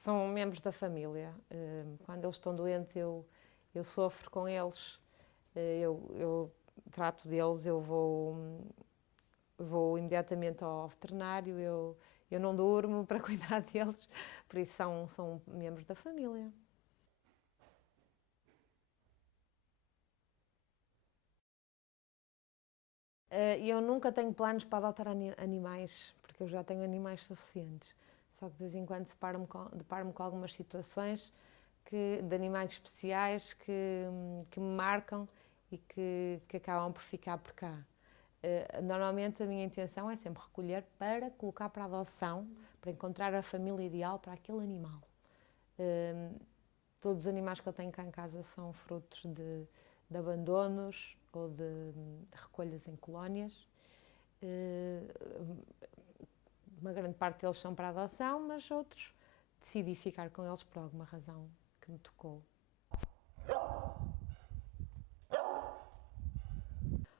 São membros da família. Quando eles estão doentes, eu sofro com eles. Eu trato deles, eu vou imediatamente ao veterinário, eu não durmo para cuidar deles, por isso são membros da família. Eu nunca tenho planos para adotar animais, porque eu já tenho animais suficientes. Só que de vez em quando deparo-me com algumas situações de animais especiais que me marcam e que acabam por ficar por cá. Normalmente a minha intenção é sempre recolher para colocar para adoção, para encontrar a família ideal para aquele animal. Todos os animais que eu tenho cá em casa são frutos de abandonos ou de recolhas em colónias. Uma grande parte deles são para adoção, mas outros decidi ficar com eles por alguma razão que me tocou.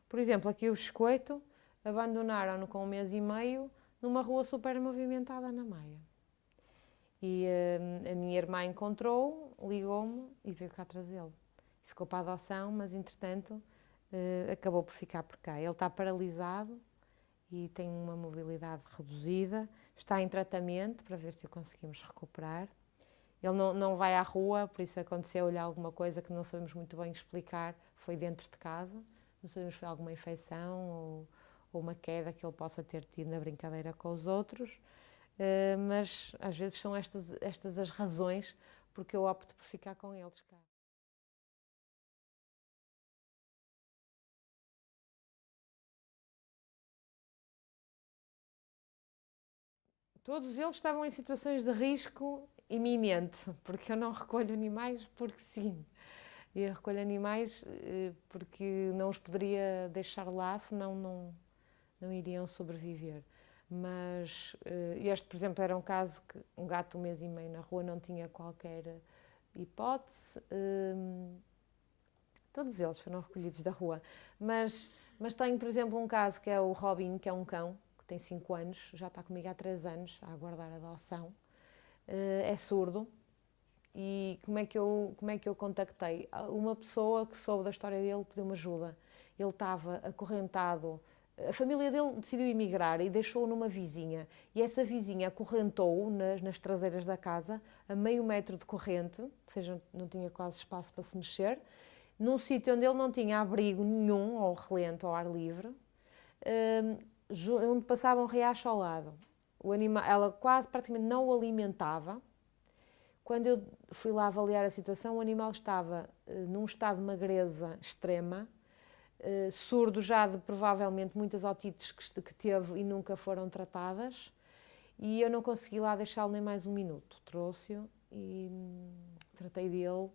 Por exemplo, aqui o Biscoito abandonaram-no com 1 mês e meio numa rua super movimentada na Maia. E a minha irmã encontrou, ligou-me e veio cá trazê-lo. Ficou para a adoção, mas entretanto acabou por ficar por cá. Ele está paralisado e tem uma mobilidade reduzida, está em tratamento para ver se o conseguimos recuperar. Ele não vai à rua, por isso aconteceu-lhe alguma coisa que não sabemos muito bem explicar, foi dentro de casa, não sabemos se foi alguma infecção ou uma queda que ele possa ter tido na brincadeira com os outros, mas às vezes são estas as razões porque eu opto por ficar com eles cá. Todos eles estavam em situações de risco iminente, porque eu não recolho animais porque sim. Eu recolho animais porque não os poderia deixar lá, senão não iriam sobreviver. Mas este, por exemplo, era um caso que um gato 1 mês e meio na rua não tinha qualquer hipótese. Todos eles foram recolhidos da rua. Mas tenho, por exemplo, um caso que é o Robin, que é um cão, que tem 5 anos, já está comigo há 3 anos, a aguardar a adoção. É surdo. E como é que eu contactei? Uma pessoa que soube da história dele pediu-me ajuda. Ele estava acorrentado, a família dele decidiu emigrar e deixou-o numa vizinha. E essa vizinha acorrentou-o nas traseiras da casa, a meio metro de corrente, ou seja, não tinha quase espaço para se mexer, num sítio onde ele não tinha abrigo nenhum, ou relento, ao ar livre, onde passava um riacho ao lado. Ela quase praticamente não o alimentava. Quando eu fui lá avaliar a situação, o animal estava num estado de magreza extrema, surdo já de provavelmente muitas otites que teve e nunca foram tratadas, e eu não consegui lá deixá-lo nem mais 1 minuto. Trouxe-o e tratei dele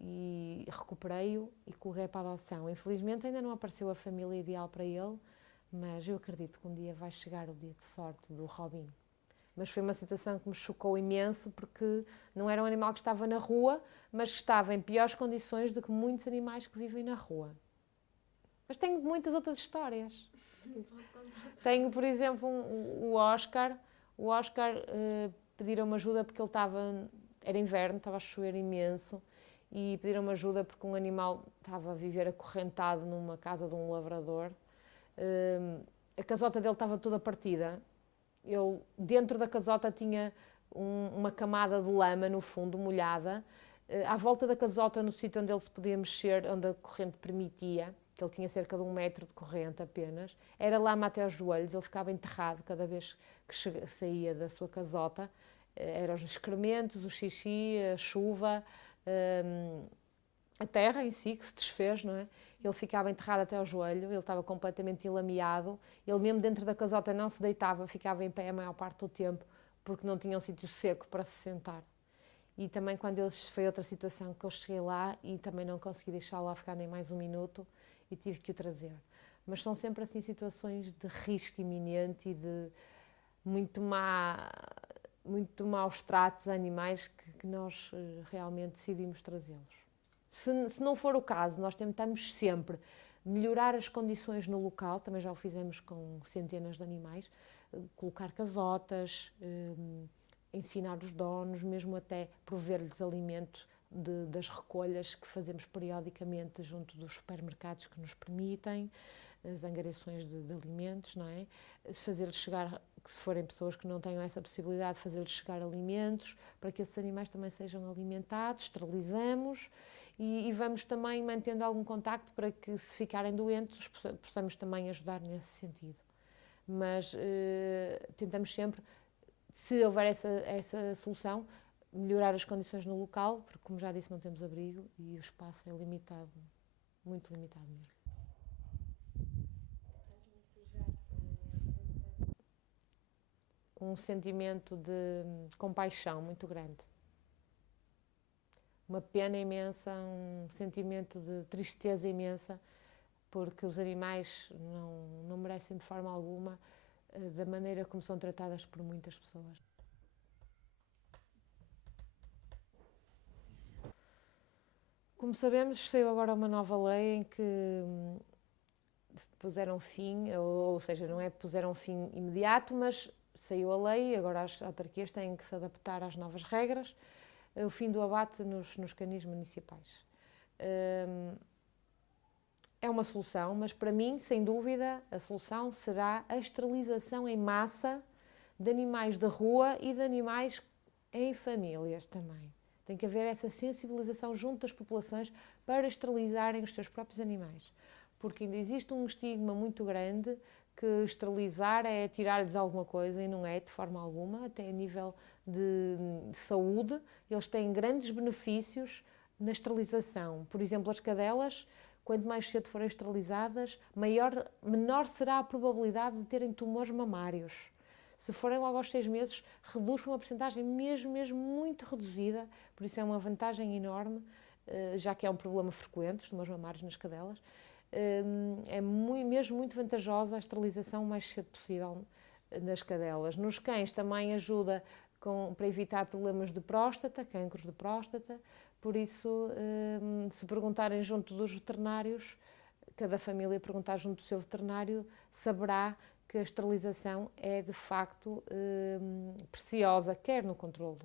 e recuperei-o e coloquei para a adoção. Infelizmente ainda não apareceu a família ideal para ele, mas eu acredito que um dia vai chegar o dia de sorte do Robin. Mas foi uma situação que me chocou imenso porque não era um animal que estava na rua, mas estava em piores condições do que muitos animais que vivem na rua. Mas tenho muitas outras histórias. Tenho, por exemplo, o Oscar. O Oscar pediram-me ajuda porque ele era inverno, estava a chover imenso, e pediram-me ajuda porque um animal estava a viver acorrentado numa casa de um lavrador. A casota dele estava toda partida. Dentro da casota tinha uma camada de lama no fundo, molhada. À volta da casota, no sítio onde ele se podia mexer, onde a corrente permitia, que ele tinha cerca de 1 metro de corrente apenas, era lama até aos joelhos, ele ficava enterrado cada vez que saía da sua casota. Eram os excrementos, o xixi, a chuva, a terra em si que se desfez, não é? Ele ficava enterrado até ao joelho, ele estava completamente enlameado, ele mesmo dentro da casota não se deitava, ficava em pé a maior parte do tempo, porque não tinha um sítio seco para se sentar. E também foi outra situação que eu cheguei lá e também não consegui deixá-lo lá ficar nem mais 1 minuto e tive que o trazer. Mas são sempre assim situações de risco iminente e de muito maus tratos a animais que nós realmente decidimos trazê-los. Se não for o caso, nós tentamos sempre melhorar as condições no local, também já o fizemos com centenas de animais, colocar casotas, ensinar os donos, mesmo até prover-lhes alimento das recolhas que fazemos periodicamente junto dos supermercados que nos permitem, as angariações de alimentos, não é? Fazer-lhes chegar, se forem pessoas que não tenham essa possibilidade, fazer-lhes chegar alimentos para que esses animais também sejam alimentados, esterilizamos e vamos também mantendo algum contacto para que, se ficarem doentes, possamos também ajudar nesse sentido. Mas tentamos sempre, se houver essa solução, melhorar as condições no local, porque, como já disse, não temos abrigo e o espaço é limitado, muito limitado mesmo. Um sentimento de compaixão muito grande. Uma pena imensa, um sentimento de tristeza imensa, porque os animais não merecem de forma alguma da maneira como são tratadas por muitas pessoas. Como sabemos, saiu agora uma nova lei em que puseram fim, ou seja, não é puseram fim imediato, mas saiu a lei, agora as autarquias têm que se adaptar às novas regras, o fim do abate nos canis municipais. É uma solução, mas para mim, sem dúvida, a solução será a esterilização em massa de animais da rua e de animais em famílias também. Tem que haver essa sensibilização junto das populações para esterilizarem os seus próprios animais. Porque ainda existe um estigma muito grande que esterilizar é tirar-lhes alguma coisa, e não é de forma alguma, até a nível de saúde. Eles têm grandes benefícios na esterilização. Por exemplo, as cadelas, quanto mais cedo forem esterilizadas, menor será a probabilidade de terem tumores mamários. Se forem logo aos 6 meses, reduz para uma porcentagem mesmo muito reduzida, por isso é uma vantagem enorme, já que é um problema frequente, os tumores mamários nas cadelas. É mesmo muito vantajosa a esterilização o mais cedo possível nas cadelas. Nos cães também ajuda para evitar problemas de próstata, cancros de próstata, por isso, se perguntarem junto dos veterinários, cada família perguntar junto do seu veterinário, saberá que a esterilização é de facto preciosa, quer no controlo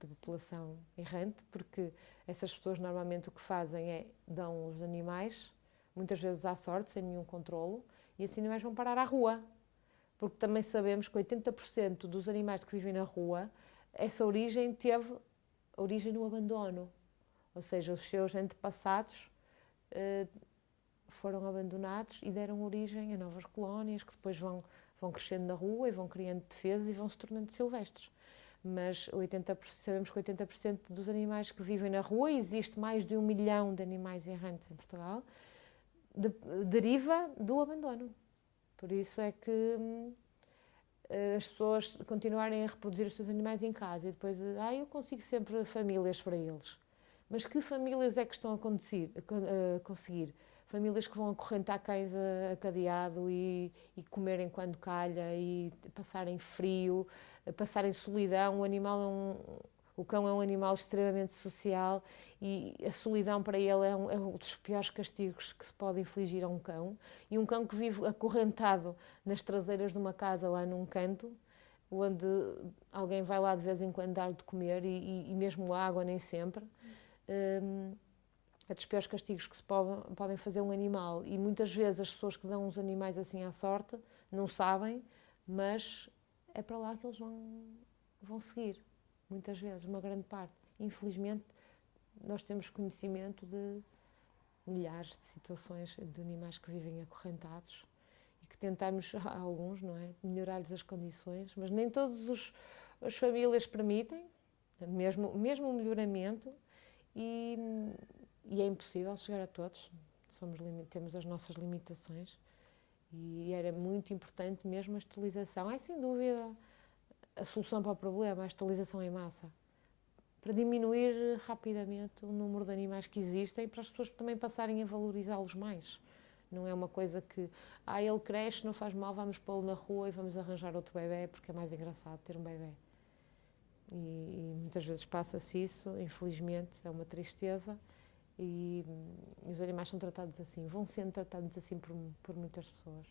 da população errante, porque essas pessoas normalmente o que fazem é dão os animais, muitas vezes à sorte, sem nenhum controlo, e esses animais vão parar à rua. Porque também sabemos que 80% dos animais que vivem na rua, essa origem teve origem no abandono. Ou seja, os seus antepassados foram abandonados e deram origem a novas colónias que depois vão crescendo na rua e vão criando defesas e vão se tornando silvestres. Mas sabemos que 80% dos animais que vivem na rua, existe mais de 1 milhão de animais errantes em Portugal, deriva do abandono. Por isso é que as pessoas continuarem a reproduzir os seus animais em casa e depois, eu consigo sempre famílias para eles. Mas que famílias é que estão a conseguir? Famílias que vão acorrentar cães a cadeado e comerem quando calha e passarem frio, passarem solidão. O cão é um animal extremamente social e a solidão para ele é um dos piores castigos que se pode infligir a um cão. E um cão que vive acorrentado nas traseiras de uma casa lá num canto, onde alguém vai lá de vez em quando dar de comer e mesmo água nem sempre, é dos piores castigos que se podem fazer a um animal. E muitas vezes as pessoas que dão os animais assim à sorte não sabem, mas é para lá que eles vão seguir. Muitas vezes, uma grande parte. Infelizmente, nós temos conhecimento de milhares de situações de animais que vivem acorrentados e que tentamos, alguns, não é, melhorar-lhes as condições, mas nem todas as famílias permitem, mesmo o melhoramento, e é impossível chegar a todos. Temos as nossas limitações e era muito importante mesmo a esterilização. É sem dúvida a solução para o problema, a esterilização em massa, para diminuir rapidamente o número de animais que existem, para as pessoas também passarem a valorizá-los mais. Não é uma coisa que, ele cresce, não faz mal, vamos pô-lo na rua e vamos arranjar outro bebê, porque é mais engraçado ter um bebê. E muitas vezes passa-se isso, infelizmente, é uma tristeza, e os animais são tratados assim, vão sendo tratados assim por muitas pessoas.